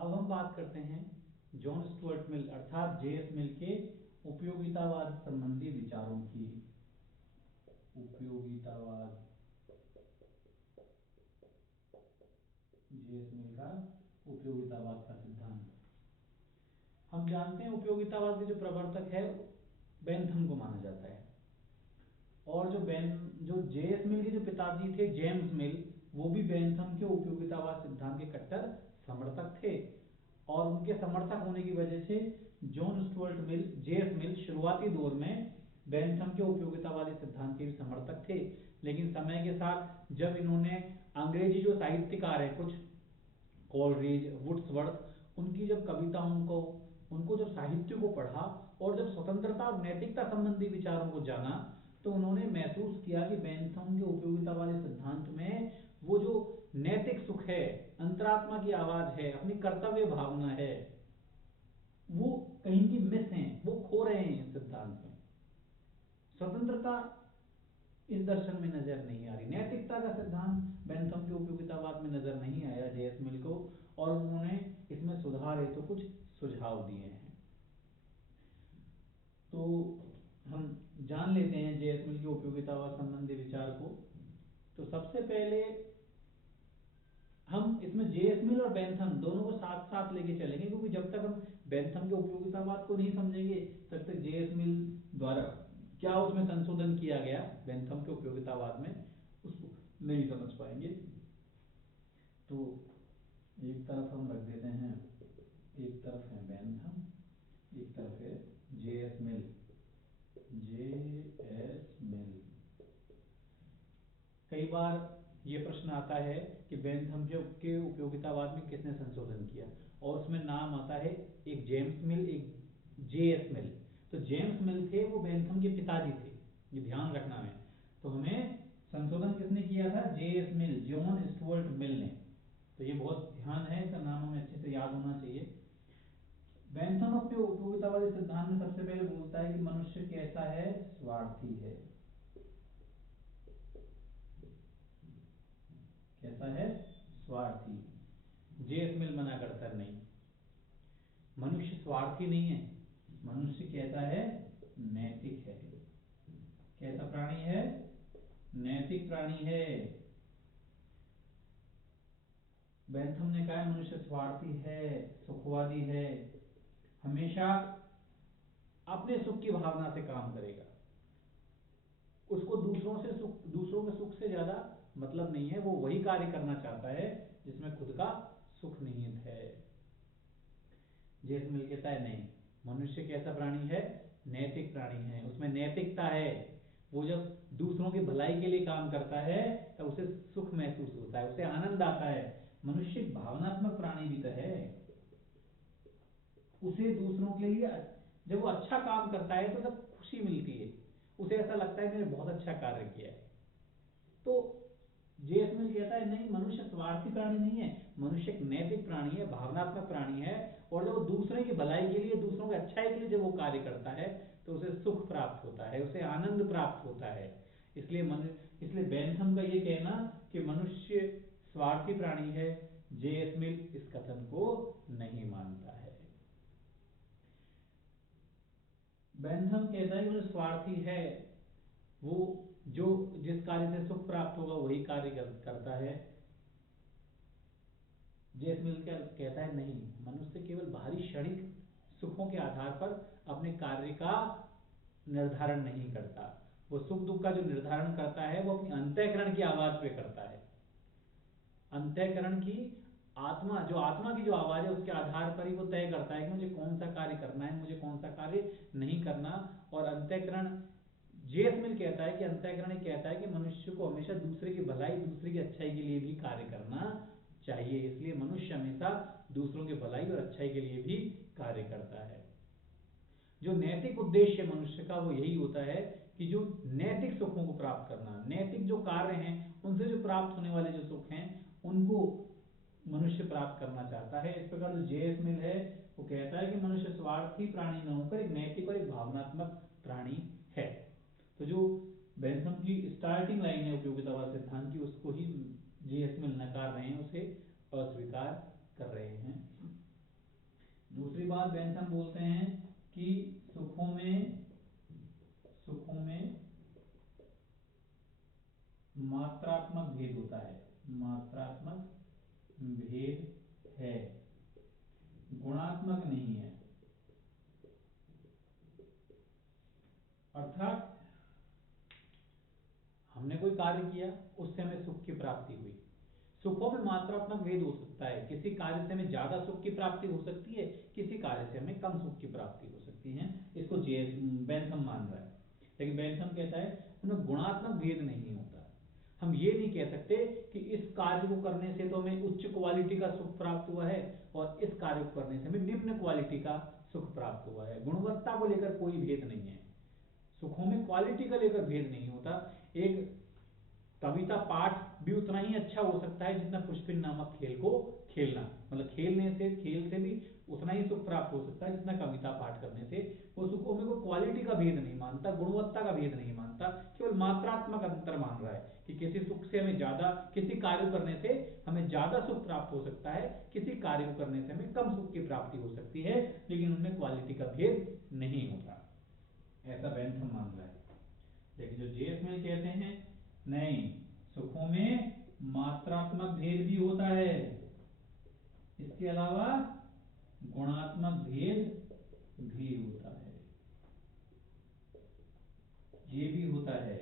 अब हम बात करते हैं जॉन स्टुअर्ट मिल अर्थात जेएस मिल के उपयोगितावाद संबंधी विचारों की। उपयोगितावाद, जेएस मिल का उपयोगितावाद का सिद्धांत। हम जानते हैं उपयोगितावाद के जो प्रवर्तक है बेंथम को माना जाता है, और जो जेएस मिल के जो पिताजी थे जेम्स मिल, वो भी बेंथम के उपयोगितावाद सिद्धांत के कट्टर समर्थक थे, और उनके समर्थक होने की वजह से जॉन स्टुअर्ट मिल, जेएस मिल शुरुआती दौर में बेंथम के उपयोगितावादी सिद्धांत के भी समर्थक थे। लेकिन समय के साथ जब इन्होंने अंग्रेजी जो साहित्यकार हैं कुछ कोलरिज, वुड्सवर्थ, उनकी जब कविताओं को, उनको जब साहित्य को पढ़ा और जब स्वतंत्रता और नैतिकता संबंधी विचारों को जाना, तो उन्होंने महसूस किया कि बेंथम के उपयोगितावादी सिद्धांत में वो जो नैतिक सुख है, अंतरात्मा की आवाज है, अपनी कर्तव्य भावना है, वो कहीं की मिस है, वो खो रहे हैं इस सिद्धांत में। स्वतंत्रता इस दर्शन में नजर नहीं आ रही, नैतिकता का सिद्धांत बेंथम के उपयोगितावाद में नजर नहीं आया जेएस मिल को, और उन्होंने इसमें सुधार हेतु कुछ सुझाव दिए हैं। तो हम जान लेते हैं जेएस मिल के उपयोगितावाद संबंधी विचार को। तो सबसे पहले हम इसमें जेएस मिल और बेंथम दोनों को साथ साथ लेके चलेंगे, क्योंकि जब तक हम बेंथम के उपयोगितावाद को नहीं समझेंगे तब तक जेएस मिल द्वारा क्या उसमें संशोधन किया गया बेंथम के उपयोगितावाद में, उसको नहीं समझ पाएंगे। तो एक तरफ हम रख देते हैं, एक तरफ है बेंथम, एक तरफ है जेएस मिल। जेएस मिल, कई बार ये प्रश्न आता है कि बेंथम के उपयोगितावाद में किसने संशोधन किया, और उसमें नाम आता है एक जेम्स मिल, एक जेएस मिल। तो जेम्स मिल थे वो बेंथम के पिताजी थे, ये ध्यान रखना है। तो हमें संशोधन किसने किया था? जेएस मिल, जॉन स्टुअर्ट मिल ने। तो ये बहुत ध्यान है, इसका नाम हमें अच्छे से याद होना चाहिए। बेंथम अपने उपयोगितावादी सिद्धांत में सबसे पहले बोलता है कि मनुष्य कैसा है? स्वार्थी है। कैसा है? स्वार्थी। जेएस मिल मना करता है, नहीं, मनुष्य स्वार्थी नहीं है, मनुष्य कैसा है? नैतिक है। कैसा प्राणी है? नैतिक प्राणी है। बेंथम ने कहा मनुष्य स्वार्थी है, सुखवादी है, हमेशा अपने सुख की भावना से काम करेगा, उसको दूसरों के सुख से ज्यादा मतलब नहीं है, वो वही कार्य करना चाहता है जिसमें खुद का सुख निहित है। जेएस मिल कहता है नहीं, मनुष्य कैसा प्राणी है? नैतिक प्राणी है, उसमें नैतिकता है। वो जब दूसरों की भलाई के लिए काम करता है तब उसे सुख महसूस होता है, उसे आनंद आता है। मनुष्य भावनात्मक प्राणी भी तो है, उसे दूसरों के लिए जब वो अच्छा काम करता है तो जब खुशी मिलती है, उसे ऐसा लगता है मैंने बहुत अच्छा कार्य किया है। तो जेएस मिल कहता है नहीं, मनुष्य स्वार्थी प्राणी नहीं है, मनुष्य एक नैतिक प्राणी है, भावनात्मक प्राणी है, और जब वो दूसरे की भलाई के लिए, दूसरों की अच्छाई के लिए जब वो कार्य करता है तो उसे सुख प्राप्त होता है, उसे आनंद प्राप्त होता है। इसलिए बेंथम का ये कहना कि मनुष्य स्वार्थी प्राणी है, जेएस मिल इस कथन को नहीं मानता है। बेंथम कहता है कि मनुष्य स्वार्थी है, वो जो जिस कार्य से सुख प्राप्त होगा वही कार्य करता है। जेएस मिल कहता है नहीं, मनुष्य केवल बाहरी क्षणिक सुखों के आधार पर अपने कार्य का निर्धारण नहीं करता, वो सुख दुख का जो निर्धारण करता है वो अपनी अंतःकरण की आवाज पे करता है। अंतःकरण की आत्मा की जो आवाज है उसके आधार पर ही वो तय करता है कि मुझे कौन सा कार्य करना है, मुझे कौन सा कार्य नहीं करना। और अंतःकरण, जेएस मिल कहता है कि अंतःकरण कहता है कि मनुष्य को हमेशा दूसरे की भलाई, दूसरे की अच्छाई के लिए भी कार्य करना चाहिए, इसलिए मनुष्य हमेशा दूसरों की भलाई और अच्छाई के लिए भी कार्य करता है। जो नैतिक उद्देश्य मनुष्य का वो यही होता है कि जो नैतिक सुखों को प्राप्त करना, नैतिक जो कार्य हैं उनसे जो प्राप्त होने वाले जो सुख हैं उनको मनुष्य प्राप्त करना चाहता है। इस प्रकार जो जेएस मिल है वो कहता है कि मनुष्य स्वार्थी प्राणी न होकर एक नैतिक और एक भावनात्मक प्राणी है। तो जो बेंथम की स्टार्टिंग लाइन है उपयोगितावाद सिद्धांत की, उसको ही जेएस मिल नकार रहे हैं, उसे अस्वीकार कर रहे हैं। बात बेंथम बोलते हैं कि सुखों में मात्रात्मक भेद होता है, मात्रात्मक भेद है, गुणात्मक नहीं है। अर्थात हमने कोई कार्य किया, उससे हमें सुख की प्राप्ति हुई। सुखों में मात्रात्मक भेद हो सकता है, किसी कार्य से हमें ज्यादा सुख की प्राप्ति हो सकती है, किसी कार्य से हमें कम सुख की प्राप्ति हो सकती है। इसको बेंथम मान रहा है, लेकिन बेंथम कहता है उनमें गुणात्मक भेद नहीं होता। हम ये नहीं कह सकते कि इस कार्य को करने से तो हमें उच्च क्वालिटी का सुख प्राप्त हुआ है और इस कार्य को करने से हमें निम्न क्वालिटी का सुख प्राप्त हुआ है। गुणवत्ता को लेकर कोई भेद नहीं है, सुखों में क्वालिटी का लेकर भेद नहीं होता। एक कविता पाठ भी उतना ही अच्छा हो सकता है जितना पुष्पिन नामक खेल को खेलना, मतलब खेल से भी उतना ही सुख प्राप्त हो सकता है जितना कविता पाठ करने से। वो सुखों में कोई क्वालिटी का भेद नहीं मानता, गुणवत्ता का भेद नहीं मानता, केवल मात्रात्मक अंतर मान रहा है कि किसी सुख से हमें ज्यादा, किसी कार्य करने से हमें ज्यादा सुख प्राप्त हो सकता है, किसी कार्य को करने से हमें कम सुख की प्राप्ति हो सकती है, लेकिन उनमें क्वालिटी का भेद नहीं होता, ऐसा बेंथम मान रहा है। लेकिन जो जे.एस. मिल कहते हैं नहीं, सुखों में मात्रात्मक भेद भी होता है, इसके अलावा गुणात्मक भेद भी होता है, ये भी होता है।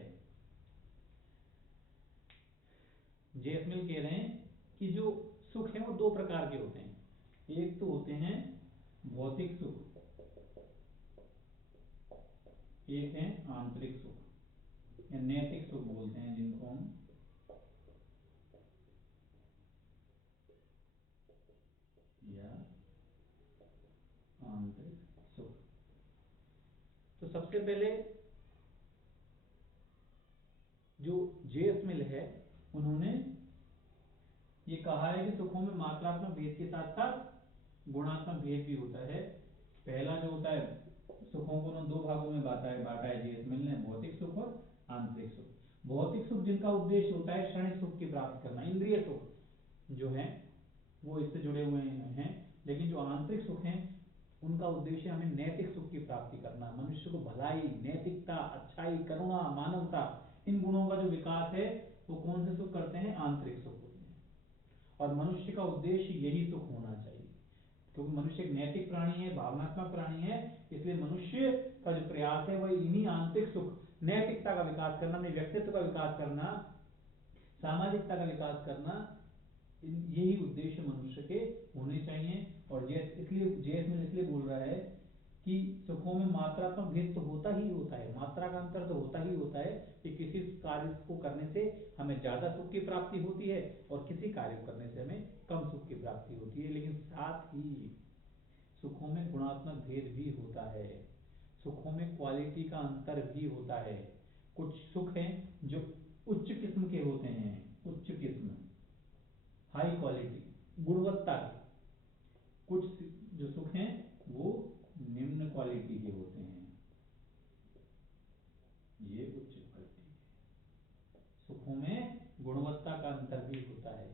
जे.एस. मिल कह रहे हैं कि जो सुख है वो दो प्रकार के होते हैं, एक तो होते हैं भौतिक सुख, एक है आंतरिक सुख या नैतिक सुख बोलते हैं जिनको हम। या आंतरिक सुख। तो सबसे पहले जो जे.एस. मिल है उन्होंने ये कहा है कि सुखों में मात्रात्मक भेद के साथ साथ गुणात्मक भेद भी होता है। पहला जो होता है, सुखों को दो भागों में बांटा है जे.एस. मिल ने, भौतिक सुख और आंतरिक सुख। भौतिक सुख जिनका उद्देश्य होता है क्षणिक सुख की प्राप्ति करना, इंद्रिय सुख जो है वो इससे जुड़े हुए हैं, लेकिन जो आंतरिक सुख हैं उनका उद्देश्य हमें नैतिक सुख की प्राप्ति करना, मनुष्य को भलाई, नैतिकता, अच्छाई, करुणा, मानवता, इन गुणों का जो विकास है वो कौन से सुख करते हैं? आंतरिक सुख होते हैं। और मनुष्य का उद्देश्य यही सुख होना चाहिए, क्योंकि मनुष्य एक नैतिक प्राणी है, भावनात्मक प्राणी है, इसलिए मनुष्य का जो प्रयास है वह इन्हीं आंतरिक सुख, नैतिकता का विकास करना, अपने व्यक्तित्व का विकास करना, सामाजिकता का विकास करना, यही उद्देश्य मनुष्य के होने चाहिए। और जे.एस. मिल इसलिए बोल रहा है कि सुखों में मात्रात्मक भेद तो होता ही होता है, मात्रा का अंतर तो होता ही होता है कि किसी कार्य को करने से हमें ज्यादा सुख की प्राप्ति होती है और किसी कार्य को करने से हमें कम सुख की प्राप्ति होती है, लेकिन साथ ही सुखों में गुणात्मक भेद भी होता है, सुखों में क्वालिटी का अंतर भी होता है। कुछ सुख हैं जो उच्च किस्म के होते हैं, उच्च किस्म, हाई क्वालिटी, गुणवत्ता के। कुछ जो सुख हैं वो निम्न क्वालिटी के होते हैं, ये उच्च क्वालिटी के। सुखों में गुणवत्ता का अंतर भी होता है।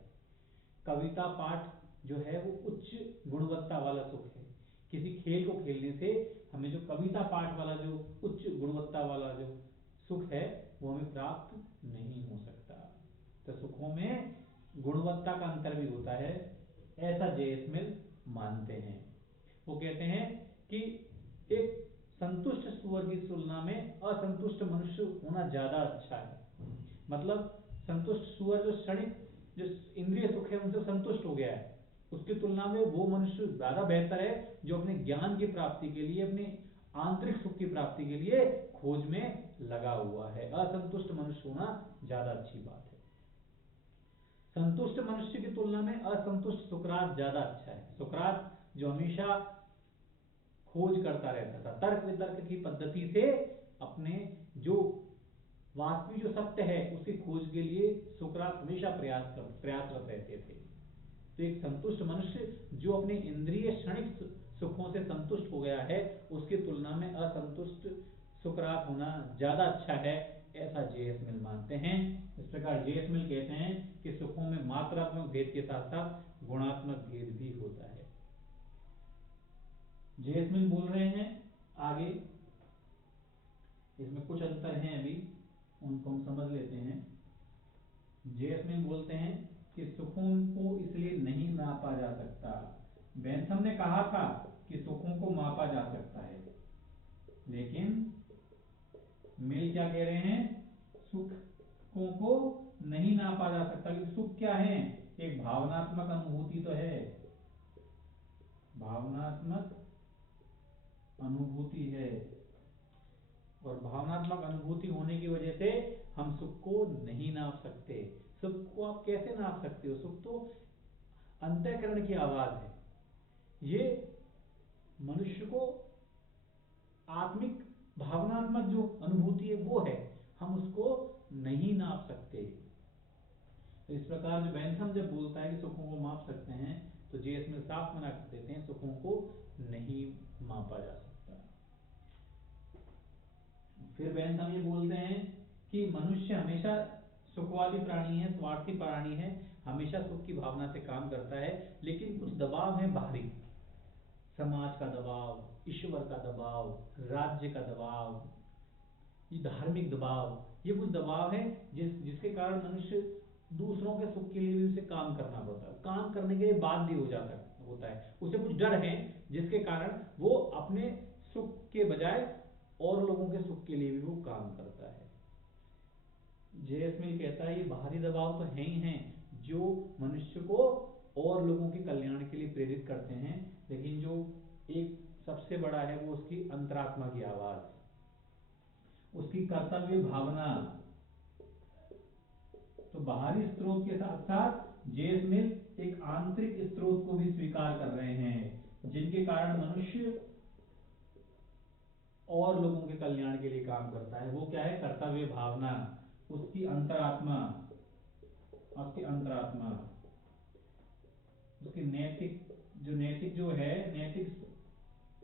कविता पाठ जो है वो उच्च गुणवत्ता वाला सुख है, किसी खेल को खेलने से हमें जो कविता पाठ वाला जो उच्च गुणवत्ता वाला जो सुख है वो हमें प्राप्त नहीं हो सकता। तो सुखों में गुणवत्ता का अंतर भी होता है, ऐसा जे.एस. मिल मानते हैं। वो कहते हैं कि एक संतुष्ट सुअर की तुलना में असंतुष्ट मनुष्य होना ज्यादा अच्छा है। मतलब संतुष्ट सुअर जो क्षणिक जो इंद्रिय सुख है उनसे संतुष्ट हो गया है, उसकी तुलना में वो मनुष्य ज्यादा बेहतर है जो अपने ज्ञान की प्राप्ति के लिए, अपने आंतरिक सुख की प्राप्ति के लिए खोज में लगा हुआ है। असंतुष्ट मनुष्य होना ज्यादा अच्छी बात है। संतुष्ट मनुष्य की तुलना में असंतुष्ट सुकरात ज्यादा अच्छा है। सुकरात जो हमेशा खोज करता रहता था, तर्क वितर्क की पद्धति से अपने जो वास्तविक जो सत्य है उसकी खोज के लिए सुकरात हमेशा प्रयासरत रहते थे। तो एक संतुष्ट मनुष्य जो अपने इंद्रिय क्षणिक सुखों से संतुष्ट हो गया है, उसकी तुलना में असंतुष्ट सुकरात होना ज्यादा अच्छा है, ऐसा जे.एस. मिल मानते हैं। इस प्रकार जे.एस. मिल कहते हैं कि सुखों में मात्रात्मक भेद के साथ साथ गुणात्मक भेद भी होता है। जेसमिन बोल रहे हैं आगे, इसमें कुछ अंतर हैं अभी, उनको हम समझ लेते हैं। जेसमिन बोलते हैं कि सुखों को इसलिए नहीं मापा जा सकता। बेंथम ने कहा था कि सुखों को मापा जा सकता है, लेकिन मिल क्या कह रहे हैं, सुखों को नहीं नापा जा सकता। क्योंकि सुख क्या है, एक भावनात्मक अनुभूति तो है, भावनात्मक अनुभूति है, और भावनात्मक अनुभूति होने की वजह से हम सुख को नहीं नाप सकते। सुख को आप कैसे नाप सकते हो, सुख तो अंतःकरण की आवाज है, ये मनुष्य को आत्मिक भावनात्मक जो अनुभूति है वो है, हम उसको नहीं नाप सकते। तो इस प्रकार जो बेंथम जब बोलता है कि सुखों को माप सकते हैं, तो जेसमिन साफ मना कर देते हैं, सुखों को नहीं मापा जा सकता। फिर बेंथम ये बोलते हैं कि मनुष्य हमेशा सुखवादी प्राणी है, स्वार्थी प्राणी है, हमेशा सुख की भावना से काम करता है, लेकिन कुछ दबाव है बाहरी, समाज का दबाव, ईश्वर का दबाव, राज्य का दबाव, ये धार्मिक दबाव, ये कुछ दबाव है जिसके कारण मनुष्य दूसरों के सुख के लिए भी उसे काम करना पड़ता है, काम करने के लिए बाध्य हो जाता होता है, उसे कुछ डर है जिसके कारण वो अपने सुख के बजाय और लोगों के सुख के लिए भी वो काम करता है। जेसमिल कहता है ये बाहरी दबाव तो है ही हैं जो मनुष्य को और लोगों के कल्याण के लिए प्रेरित करते हैं, लेकिन जो एक सबसे बड़ा है वो उसकी अंतरात्मा की आवाज, उसकी कर्तव्य भावना। तो बाहरी स्रोत के साथ साथ जेसमिल एक आंतरिक स्रोत को भी स्वीकार कर रहे हैं, जिनके कारण मनुष्य और लोगों के कल्याण के लिए काम करता है। वो क्या है, कर्तव्य भावना, उसकी अंतरात्मा, उसकी अंतरात्मा, उसकी नैतिक जो है, नैतिक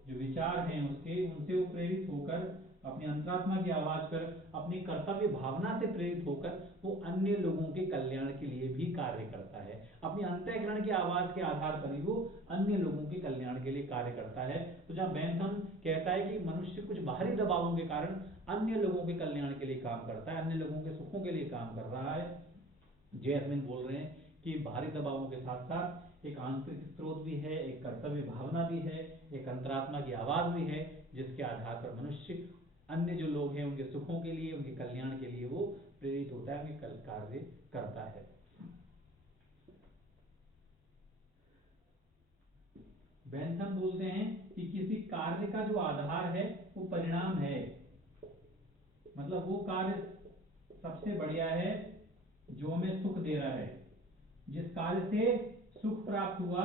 जो विचार हैं उसके, उनसे वो प्रेरित होकर अपनी अंतरात्मा की आवाज पर, अपनी कर्तव्य भावना से प्रेरित होकर वो अन्य लोगों के कल्याण के लिए भी कार्य करता है। अपनी अंतःकरण की आवाज के आधार पर ही वो अन्य लोगों के कल्याण के लिए कार्य करता है। तो जहां बेंथम कहता है कि मनुष्य कुछ बाहरी दबावों के कारण अन्य लोगों के कल्याण के लिए काम करता है, अन्य लोगों के सुखों के लिए काम कर रहा है, जेसमिन बोल रहे हैं कि बाहरी दबावों के साथ साथ एक आंतरिक स्रोत भी है, एक कर्तव्य भावना भी है, एक अंतरात्मा की आवाज भी है, जिसके आधार पर मनुष्य अन्य जो लोग हैं उनके सुखों के लिए, उनके कल्याण के लिए वो प्रेरित होता है, उनके कार्य करता है। बेंथम बोलते हैं कि किसी कार्य का जो आधार है वो परिणाम है, मतलब वो कार्य सबसे बढ़िया है जो हमें सुख दे रहा है, जिस कार्य से सुख प्राप्त हुआ,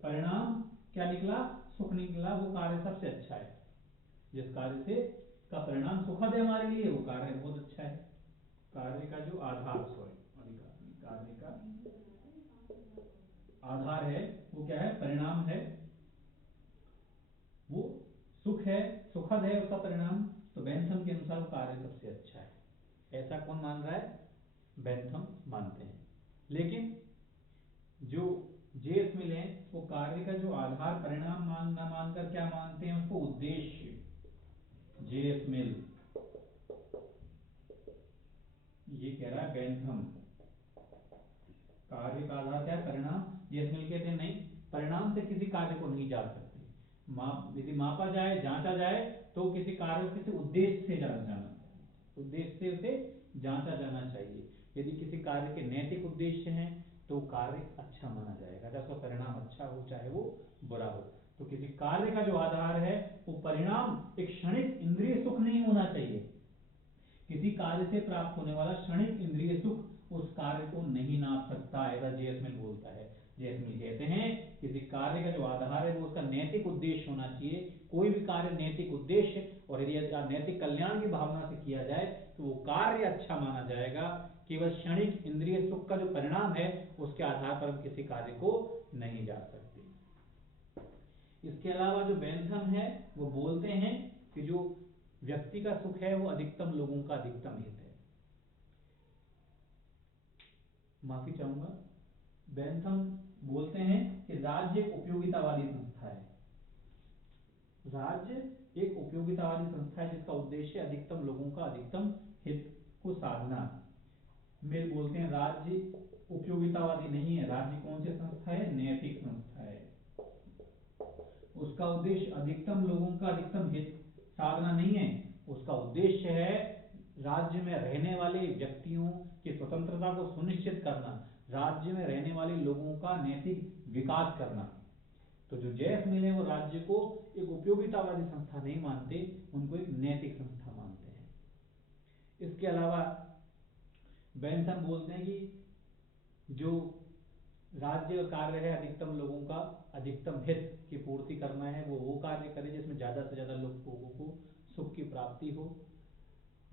परिणाम क्या निकला, सुख निकला, वो कार्य सबसे अच्छा है। जिस कार्य से का परिणाम सुखद है हमारे लिए, वो कार्य बहुत अच्छा है। कार्य का जो आधार, कार्य का आधार है वो क्या है, परिणाम है, वो सुख है, सुखद है उसका परिणाम। तो बेंथम के अनुसार वो कार्य सबसे अच्छा है। ऐसा कौन मान रहा है, बेंथम मानते हैं। लेकिन जो जेसमिल है वो कार्य का जो आधार परिणाम न मानकर क्या मानते हैं, उसको उद्देश्य। जेसमिल ये कह रहा है बेंथम, कार्य का आधार क्या है, परिणाम। जेसमिल कहते हैं नहीं, परिणाम से किसी कार्य को नहीं जांच सकते। यदि मापा जाए, जांचा जाए, तो किसी कार्य को किसी उद्देश्य से जाना चाहिए, उद्देश्य से उसे जांचा जाना चाहिए। यदि किसी कार्य के नैतिक उद्देश्य हैं तो कार्य अच्छा माना जाएगा, चाहे उसका परिणाम अच्छा हो चाहे वो बुरा हो। तो किसी कार्य का जो आधार है वो परिणाम एक क्षणिक इंद्रिय सुख नहीं होना चाहिए। किसी कार्य से प्राप्त होने वाला क्षणिक इंद्रिय सुख उस कार्य को नहीं नाप सकता, ऐसा जेसमिल बोलता है। जेसमिल कहते हैं किसी कार्य का जो आधार है वो उसका नैतिक उद्देश्य होना चाहिए। कोई भी कार्य नैतिक उद्देश्य और यदि नैतिक कल्याण की भावना से किया जाए तो वो कार्य अच्छा माना जाएगा। केवल क्षणिक इंद्रिय सुख का जो परिणाम है उसके आधार पर हम किसी कार्य को नहीं जा सकते। इसके अलावा जो बेंथम है वो बोलते हैं कि जो व्यक्ति का सुख है वो अधिकतम लोगों का अधिकतम हित है। माफी चाहूंगा, बेंथम बोलते हैं कि राज्य एक उपयोगितावादी संस्था है। राज्य एक उपयोगितावादी संस्था है जिसका उद्देश्य अधिकतम लोगों का अधिकतम हित को साधना। मिल बोलते हैं राज्य उपयोगितावादी नहीं है। राज्य कौन सी संस्था है? नैतिक संस्था है। उसका उद्देश्य अधिकतम लोगों का अधिकतम हित साधना नहीं है। उसका उद्देश्य है राज्य में रहने वाले व्यक्तियों की स्वतंत्रता को सुनिश्चित करना, राज्य में रहने वाले लोगों का नैतिक विकास करना। तो जो जेएफ मिल है वो राज्य को एक उपयोगितावादी संस्था नहीं मानते, उनको एक नैतिक संस्था मानते हैं। इसके अलावा बेंथम बोलते हैं कि जो राज्य का कार्य है अधिकतम लोगों का अधिकतम हित की पूर्ति करना है, वो कार्य करे जिसमें ज्यादा से ज्यादा लोगों को सुख की प्राप्ति हो।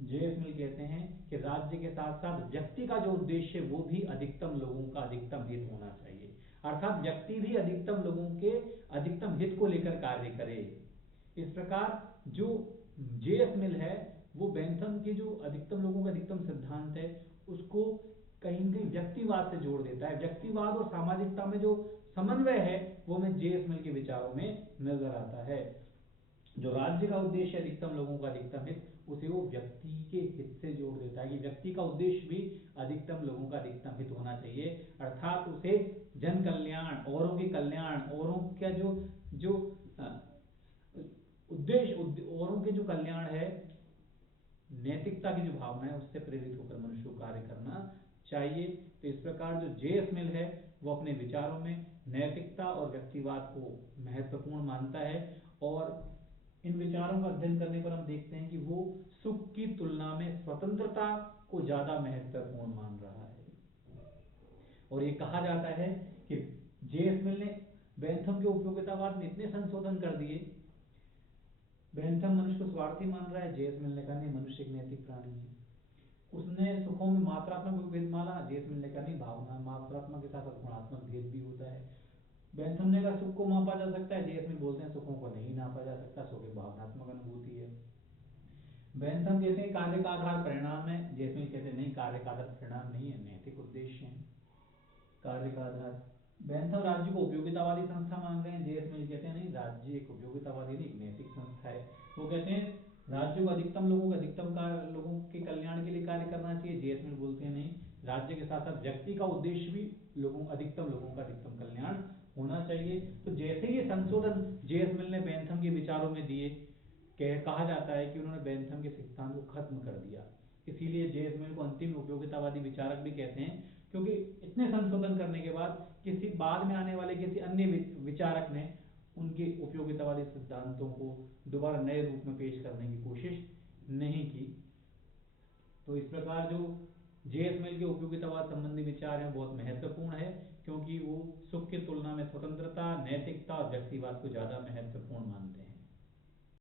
जेएफ मिल कहते हैं कि राज्य के साथ साथ व्यक्ति का जो उद्देश्य है वो भी अधिकतम लोगों का अधिकतम हित होना चाहिए, अर्थात व्यक्ति भी अधिकतम लोगों के अधिकतम हित को लेकर कार्य करे। इस प्रकार जो जेएफ मिल है वो बेंथम के जो अधिकतम लोगों का अधिकतम सिद्धांत है उसको कहीं न कहीं व्यक्तिवाद से जोड़ देता है। व्यक्तिवाद और सामाजिकता में जो समन्वय है वो हमें जेएफ मिल के विचारों में नजर आता है। जो राज्य का उद्देश्य अधिकतम लोगों का अधिकतम हित, उसे वो व्यक्ति के हित से जोड़ देता है कि व्यक्ति का उद्देश्य भी अधिकतम लोगों का अधिकतम हित होना चाहिए, अर्थात उसे जन कल्याण, औरों के कल्याण, औरों का जो जो उद्देश्य, औरों के जो कल्याण है, नैतिकता की जो भावना है उससे प्रेरित होकर मनुष्य को कार्य करना चाहिए। तो इस प्रकार जो जेएफ मिल है वो अपने विचारों में नैतिकता और व्यक्तिवाद को महत्वपूर्ण मानता है, और इन विचारों का अध्ययन करने पर हम देखते हैं कि वो सुख की तुलना में स्वतंत्रता को ज्यादा महत्वपूर्ण मान रहा है। और ये कहा जाता है कि जेएफ मिल ने बेंथम के उपयोगितावाद में इतने संशोधन कर दिए। बेंथम मनुष्य को स्वार्थी मान रहा है, जेएफ मिल ने कहा नहीं, मनुष्य एक नैतिक प्राणी है। उसने सुखों में मात्रात्मक भेद माना, जेएफ मिल ने कहा नहीं, भावना मात्रात्मक के साथ गुणात्मक भेद भी होता है। बेंथम ने कहा सुख को मापा जा सकता है, जेएफ मिल बोलते हैं सुखों को नहीं नापा जा सकता, सुख एक भावनात्मक अनुभूति है। बेंथम कहते हैं कार्य का आधार परिणाम है, जेएफ मिल कहते हैं नहीं, कार्य का आधार परिणाम नहीं है, नैतिक उद्देश्य है कार्य का आधार। बेंथम राज्य को उपयोगितावादी संस्था मान रहे हैं, जेएफ मिल कहते हैं नहीं, राज्य एक उपयोगितावादी नहीं, एक नैतिक संस्था है। वो कहते हैं राज्य को अधिकतम लोगों का अधिकतम लोगों के कल्याण के लिए कार्य करना चाहिए, जेएफ मिल बोलते हैं नहीं, राज्य के साथ साथ व्यक्ति का उद्देश्य भी अधिकतम लोगों का अधिकतम कल्याण होना चाहिए। तो जैसे ये संशोधन जेएफ मिल ने बेंथम के विचारों में दिए, कहा जाता है कि उन्होंने बेंथम के सिद्धांत को खत्म कर दिया। इसीलिए जेएफ मिल को अंतिम उपयोगितावादी विचारक भी कहते हैं, क्योंकि इतने संशोधन करने के बाद किसी बाद में आने वाले किसी अन्य विचारक ने उनके उपयोगितावादी सिद्धांतों को दोबारा नए रूप में पेश करने की कोशिश नहीं की। तो इस प्रकार जो जेएफ मिल के उपयोगितावाद संबंधी विचार हैं बहुत महत्वपूर्ण है, क्योंकि वो सुख की तुलना में स्वतंत्रता, नैतिकता और व्यक्तिवाद को ज्यादा महत्वपूर्ण मानते हैं।